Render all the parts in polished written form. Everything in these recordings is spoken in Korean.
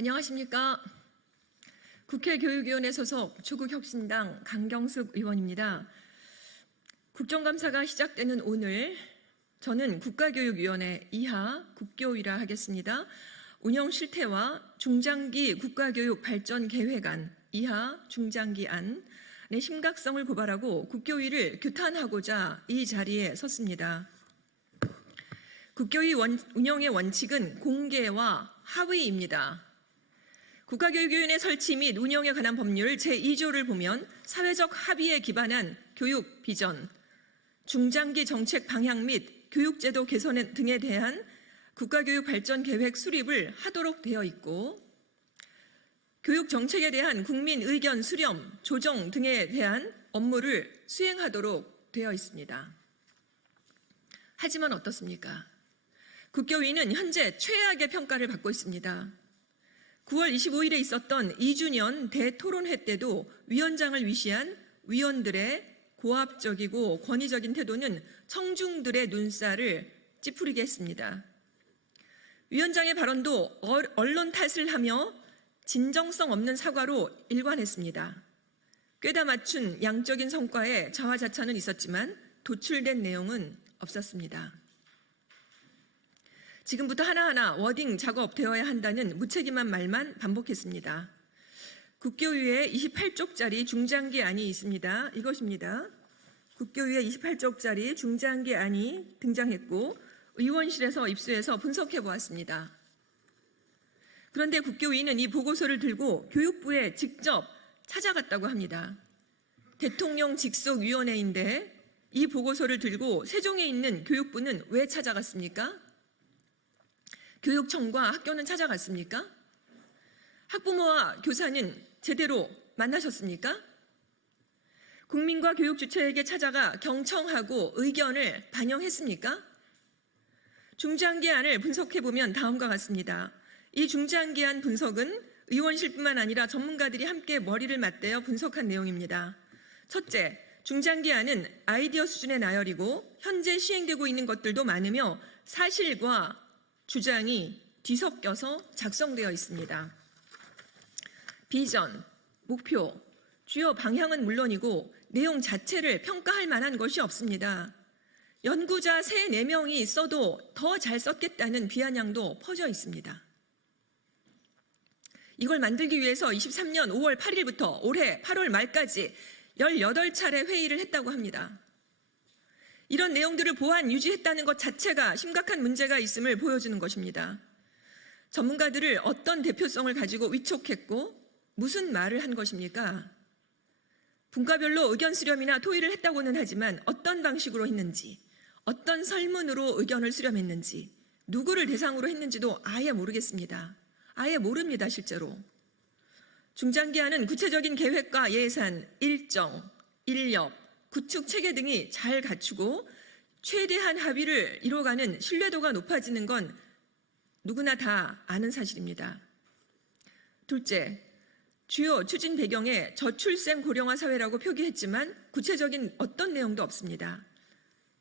안녕하십니까. 국회 교육위원회 소속 조국혁신당 강경숙 의원입니다. 국정감사가 시작되는 오늘 저는 국가교육위원회 이하 국교위라 하겠습니다. 운영 실태와 중장기 국가교육 발전 계획안 이하 중장기안의 심각성을 고발하고 국교위를 규탄하고자 이 자리에 섰습니다. 국교위 운영의 원칙은 공개와 합의입니다. 국가교육위원회 설치 및 운영에 관한 법률 제2조를 보면 사회적 합의에 기반한 교육 비전, 중장기 정책 방향 및 교육제도 개선 등에 대한 국가교육 발전 계획 수립을 하도록 되어 있고, 교육 정책에 대한 국민 의견 수렴, 조정 등에 대한 업무를 수행하도록 되어 있습니다. 하지만 어떻습니까? 국교위는 현재 최악의 평가를 받고 있습니다. 9월 25일에 있었던 2주년 대토론회 때도 위원장을 위시한 위원들의 고압적이고 권위적인 태도는 청중들의 눈살을 찌푸리게 했습니다. 위원장의 발언도 언론 탓을 하며 진정성 없는 사과로 일관했습니다. 꿰다 맞춘 양적인 성과에 자화자찬은 있었지만 도출된 내용은 없었습니다. 지금부터 하나하나 워딩 작업되어야 한다는 무책임한 말만 반복했습니다. 국교위에 28쪽짜리 중장기안이 있습니다. 이것입니다. 국교위에 28쪽짜리 중장기안이 등장했고 의원실에서 입수해서 분석해 보았습니다. 그런데 국교위는 이 보고서를 들고 교육부에 직접 찾아갔다고 합니다. 대통령 직속 위원회인데 이 보고서를 들고 세종에 있는 교육부는 왜 찾아갔습니까? 교육청과 학교는 찾아갔습니까? 학부모와 교사는 제대로 만나셨습니까? 국민과 교육 주체에게 찾아가 경청하고 의견을 반영했습니까? 중장기안을 분석해보면 다음과 같습니다. 이 중장기안 분석은 의원실뿐만 아니라 전문가들이 함께 머리를 맞대어 분석한 내용입니다. 첫째, 중장기안은 아이디어 수준의 나열이고 현재 시행되고 있는 것들도 많으며 사실과 주장이 뒤섞여서 작성되어 있습니다. 비전, 목표, 주요 방향은 물론이고 내용 자체를 평가할 만한 것이 없습니다. 연구자 3, 4명이 써도 더 잘 썼겠다는 비아냥도 퍼져 있습니다. 이걸 만들기 위해서 23년 5월 8일부터 올해 8월 말까지 18차례 회의를 했다고 합니다. 이런 내용들을 보완, 유지했다는 것 자체가 심각한 문제가 있음을 보여주는 것입니다. 전문가들을 어떤 대표성을 가지고 위촉했고 무슨 말을 한 것입니까? 분과별로 의견 수렴이나 토의를 했다고는 하지만 어떤 방식으로 했는지, 어떤 설문으로 의견을 수렴했는지, 누구를 대상으로 했는지도 아예 모르겠습니다. 아예 모릅니다, 실제로. 중장기안은 구체적인 계획과 예산, 일정, 인력, 구축 체계 등이 잘 갖추고 최대한 합의를 이뤄가는 신뢰도가 높아지는 건 누구나 다 아는 사실입니다. 둘째, 주요 추진 배경에 저출생 고령화 사회라고 표기했지만 구체적인 어떤 내용도 없습니다.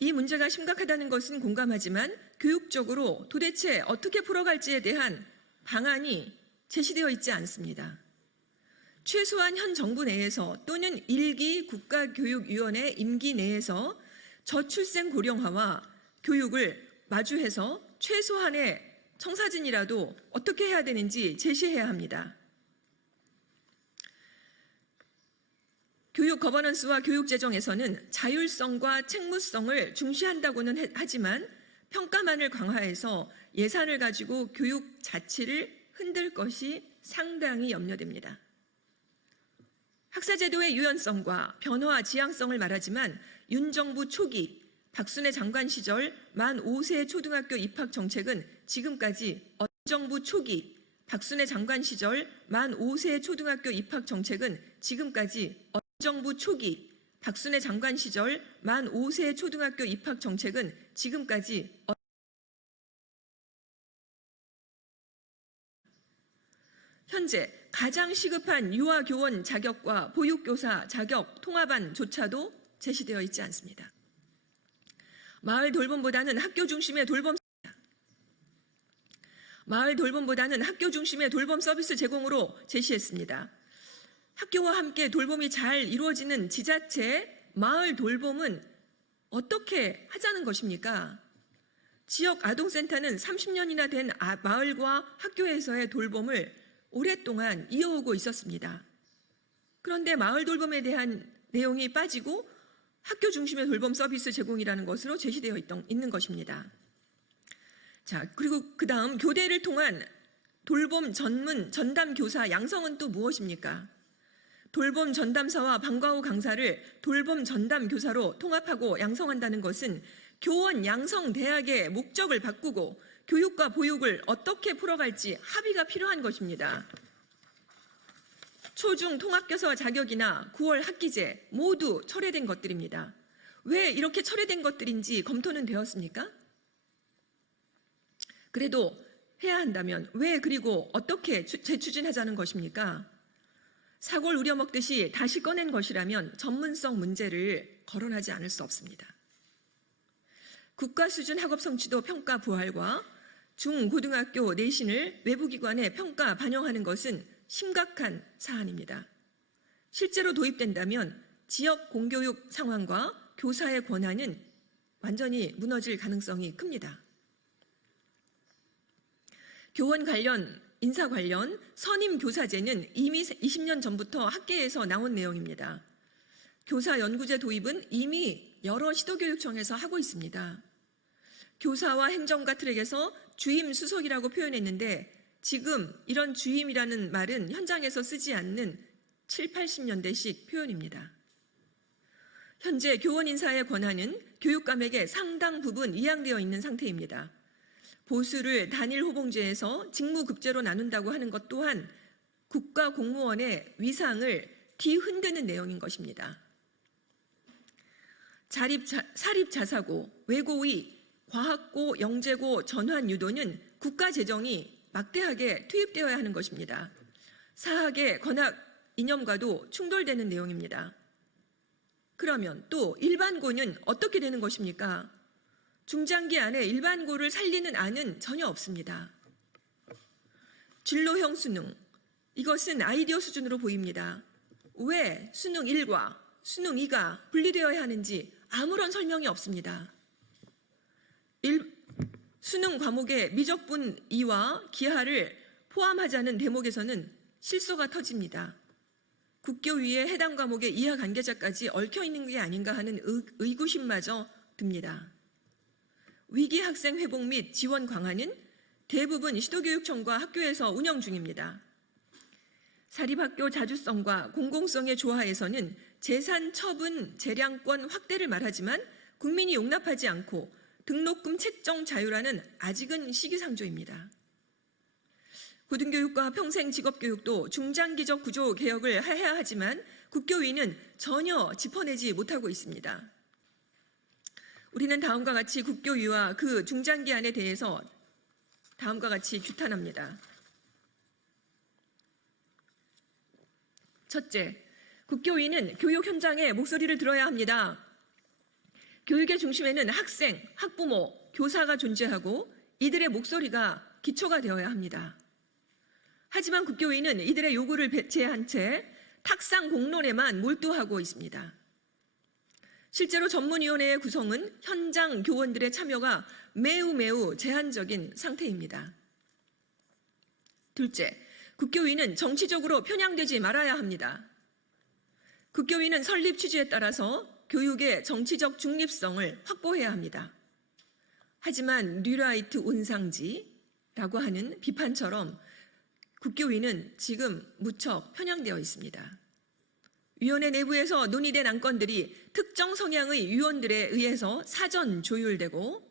이 문제가 심각하다는 것은 공감하지만 교육적으로 도대체 어떻게 풀어갈지에 대한 방안이 제시되어 있지 않습니다. 최소한 현 정부 내에서 또는 1기 국가교육위원회 임기 내에서 저출생 고령화와 교육을 마주해서 최소한의 청사진이라도 어떻게 해야 되는지 제시해야 합니다. 교육 거버넌스와 교육 재정에서는 자율성과 책무성을 중시한다고는 하지만 평가만을 강화해서 예산을 가지고 교육 자치를 흔들 것이 상당히 염려됩니다. 학사제도의 유연성과 변화 지향성을 말하지만 윤 정부 초기 박순애 장관 시절 만 5세 초등학교 입학 정책은 지금까지 정부 초기 박순애 장관 시절 만 5세 초등학교 입학 정책은 지금까지 정부 초기 박순애 장관 시절 만 5세 초등학교 입학 정책은 지금까지 현재 가장 시급한 유아교원 자격과 보육교사 자격 통합안조차도 제시되어 있지 않습니다. 마을 돌봄보다는 학교 중심의 돌봄 마을 돌봄보다는 학교 중심의 돌봄 서비스 제공으로 제시했습니다. 학교와 함께 돌봄이 잘 이루어지는 지자체, 마을 돌봄은 어떻게 하자는 것입니까? 지역 아동센터는 30년이나 된 마을과 학교에서의 돌봄을 오랫동안 이어오고 있었습니다. 그런데 마을 돌봄에 대한 내용이 빠지고 학교 중심의 돌봄 서비스 제공이라는 것으로 제시되어 있는 것입니다. 자, 그리고 그 다음 교대를 통한 돌봄 전문 전담 교사 양성은 또 무엇입니까? 돌봄 전담사와 방과 후 강사를 돌봄 전담 교사로 통합하고 양성한다는 것은 교원 양성 대학의 목적을 바꾸고 교육과 보육을 어떻게 풀어갈지 합의가 필요한 것입니다. 초중 통합교사 자격이나 9월 학기제 모두 철회된 것들입니다. 왜 이렇게 철회된 것들인지 검토는 되었습니까? 그래도 해야 한다면 왜 그리고 어떻게 재추진하자는 것입니까? 사골 우려먹듯이 다시 꺼낸 것이라면 전문성 문제를 거론하지 않을 수 없습니다. 국가 수준 학업 성취도 평가 부활과 중고등학교 내신을 외부기관에 평가 반영하는 것은 심각한 사안입니다. 실제로 도입된다면 지역 공교육 상황과 교사의 권한은 완전히 무너질 가능성이 큽니다. 교원 관련, 인사 관련 선임 교사제는 이미 20년 전부터 학계에서 나온 내용입니다. 교사 연구제 도입은 이미 여러 시도교육청에서 하고 있습니다. 교사와 행정가 트랙에서 주임 수석이라고 표현했는데 지금 이런 주임이라는 말은 현장에서 쓰지 않는 7, 80년대식 표현입니다. 현재 교원 인사의 권한은 교육감에게 상당 부분 이양되어 있는 상태입니다. 보수를 단일 호봉제에서 직무급제로 나눈다고 하는 것 또한 국가공무원의 위상을 뒤흔드는 내용인 것입니다. 사립자사고, 외고위, 과학고, 영재고, 전환유도는 국가재정이 막대하게 투입되어야 하는 것입니다. 사학의 권학 이념과도 충돌되는 내용입니다. 그러면 또 일반고는 어떻게 되는 것입니까? 중장기 안에 일반고를 살리는 안은 전혀 없습니다. 진로형 수능, 이것은 아이디어 수준으로 보입니다. 왜 수능 1과 수능 2가 분리되어야 하는지 아무런 설명이 없습니다. 수능 과목의 미적분 2와 기하를 포함하자는 대목에서는 실소가 터집니다. 국교위에 해당 과목의 이하관계자까지 얽혀 있는 게 아닌가 하는 의구심마저 듭니다. 위기 학생 회복 및 지원 강화는 대부분 시도교육청과 학교에서 운영 중입니다. 사립학교 자주성과 공공성의 조화에서는 재산 처분 재량권 확대를 말하지만 국민이 용납하지 않고 등록금 책정 자유라는 아직은 시기상조입니다. 고등교육과 평생직업교육도 중장기적 구조 개혁을 해야 하지만 국교위는 전혀 짚어내지 못하고 있습니다. 우리는 다음과 같이 국교위와 그 중장기안에 대해서 다음과 같이 규탄합니다. 첫째, 국교위는 교육 현장의 목소리를 들어야 합니다. 교육의 중심에는 학생, 학부모, 교사가 존재하고 이들의 목소리가 기초가 되어야 합니다. 하지만 국교위는 이들의 요구를 배제한 채 탁상 공론에만 몰두하고 있습니다. 실제로 전문위원회의 구성은 현장 교원들의 참여가 매우 제한적인 상태입니다. 둘째, 국교위는 정치적으로 편향되지 말아야 합니다. 국교위는 설립 취지에 따라서 교육의 정치적 중립성을 확보해야 합니다. 하지만 뉴라이트 온상지라고 하는 비판처럼 국교위는 지금 무척 편향되어 있습니다. 위원회 내부에서 논의된 안건들이 특정 성향의 위원들에 의해서 사전 조율되고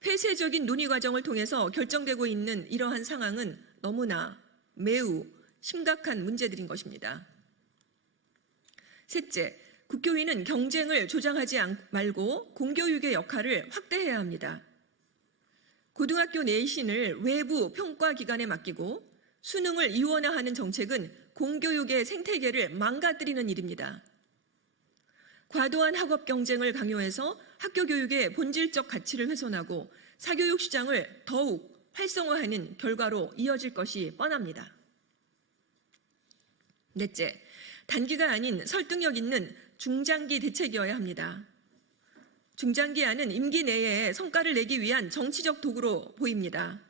폐쇄적인 논의 과정을 통해서 결정되고 있는 이러한 상황은 너무나 매우 심각한 문제들인 것입니다. 셋째, 국교위는 경쟁을 조장하지 말고 공교육의 역할을 확대해야 합니다. 고등학교 내신을 외부 평가기관에 맡기고 수능을 이원화하는 정책은 공교육의 생태계를 망가뜨리는 일입니다. 과도한 학업 경쟁을 강요해서 학교 교육의 본질적 가치를 훼손하고 사교육 시장을 더욱 활성화하는 결과로 이어질 것이 뻔합니다. 넷째, 단기가 아닌 설득력 있는 중장기 대책이어야 합니다. 중장기안은 임기 내에 성과를 내기 위한 정치적 도구로 보입니다.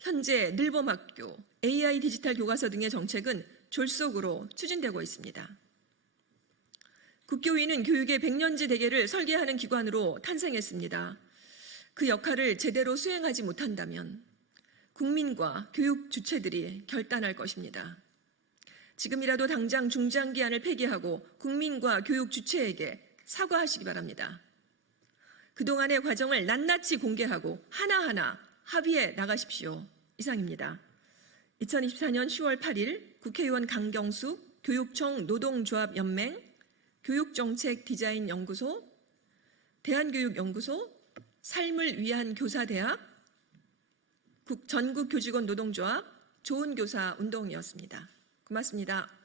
현재 늘봄학교, AI 디지털 교과서 등의 정책은 졸속으로 추진되고 있습니다. 국교위는 교육의 100년지 대계를 설계하는 기관으로 탄생했습니다. 그 역할을 제대로 수행하지 못한다면 국민과 교육 주체들이 결단할 것입니다. 지금이라도 당장 중장기안을 폐기하고 국민과 교육 주체에게 사과하시기 바랍니다. 그동안의 과정을 낱낱이 공개하고 하나하나 합의해 나가십시오. 이상입니다. 2024년 10월 8일 국회의원 강경숙, 교육청 노동조합연맹, 교육정책디자인연구소, 대한교육연구소, 삶을 위한 교사대학, 전국교직원 노동조합, 좋은 교사 운동이었습니다. 고맙습니다.